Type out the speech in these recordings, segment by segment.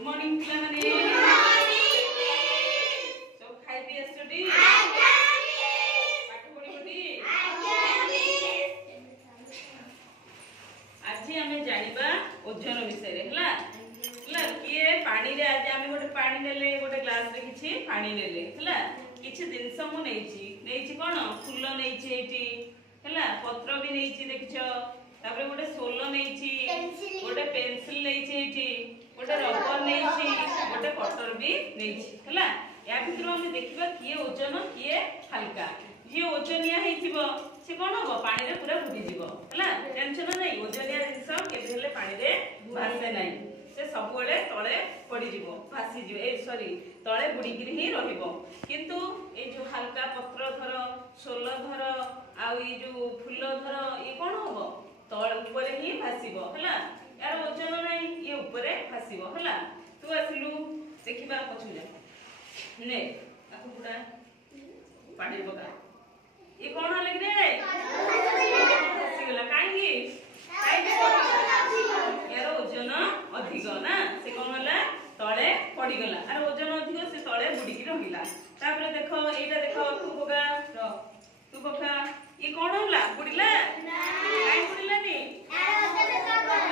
Good morning पिला माने सब खाई पी आछटी पाठ पढी पढी आज हमें जानिबा ओजन विषय रे हला हला किए पानी रे आज हमें गोटे पानी नेले गोटे ग्लास रे किछि पानी नेले हला किछि जिंस मु नेछि कोन फूल नेछि एठी हला पत्र भी नेछि देखिछो तापर गोटे सोलो नेछि गोटे पेंसिल नेछि एठी गोटे रबर नेछि गोटे कटर भी नेछि हला या भितर हम देखिबा किए ओजन किए हल्का जे ओजनिया हेतिबो से कोन हो पानी रे पूरा बुडी जीवो हला टेंशन नै ओजनिया जिंस केबे हेले पानी रे भासे नै से सब बेले तळे पड़ी जीवो भासी जीवो ए सॉरी तळे बुडी गिरी ही रहिबो किंतु ए जो हल्का पत्र धर सोलो धर आ ई जो फूल धर ई कोन होबो तळ ऊपर ही भासीबो हला यार ओजन नै ये ऊपर भासीबो हला तू आसिलु देखिबा पछु जा ने आकु पुडा पानी पका ये कोन हले रे भासी गेला काई यार ओजन अधिक ना से कोन होला तळे पड़ी गला आर ओजन अधिक से तळे बुडी की रहिला तापर देखो एटा देखो तू पका र तू पका ये कोन होला बुडीला काई बुडीला नी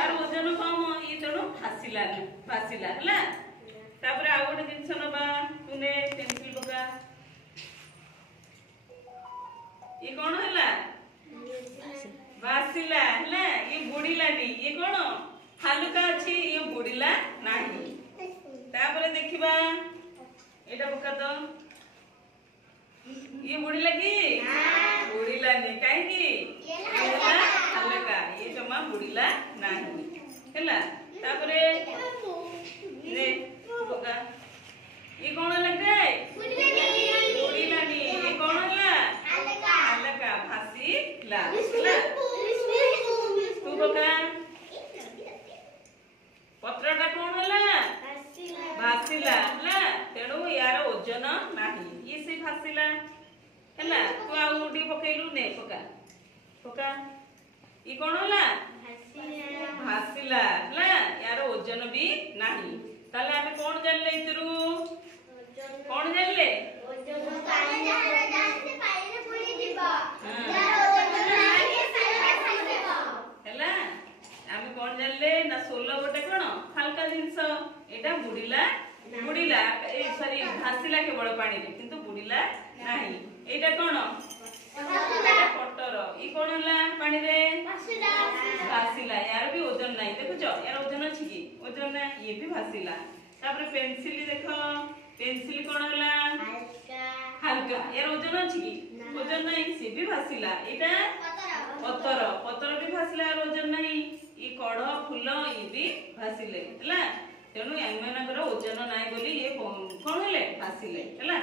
आर ओजन कम ये तणो फासिला हला तापर आ गोटे जिंस नबा तुने पेंसिल पका ये कोन होला भासिला हला ये बुडीला नी ये कोन हल्का अछि ये बुडीला नाही तापर देखिबा एटा पका तो ये बुडीला की बुडीला नी काई की हल्का ये जमा बुडीला नाही हला तापर ने पका ये कोन लगे बुडीला नी ये कोन होला हल्का भासिला हला तू पका पत्रटा कोन होला भासिला हला तेणु यार ओजन नाही ये से भासिला हला तू आ उडी पकेलु ने पका पका ई कोन होला भासिला हला यार ओजन भी नाही ताले हमें कोन जानले इतरु कोन जानले ओजन पानी जाते पानी रे बुडी जीवा यार ओजन नाही हला हमें कोन जानले ना सोलो गोटे कोन हल्का जिंस एटा बुडीला ए सॉरी भासिला केवल पानी रे किंतु बुडीला नाही एटा कोन एटा कटर ई कोन होला पानी रे भासिला यार भी ओजन नाही देखुचो यार ओजन अछि की ओजन ना ये भी भासिला तापर पेंसिल देखो पेंसिल कोन होला हल्का यार ओजन अछि की ओजन नाही से भी भासिला एटा पतर भी भासिला यार ओजन नाही ई कढ फूल ये भी भासिले हला तेणु एमनकर ओजन नाही बोली ये कोन हेले भासिले हला।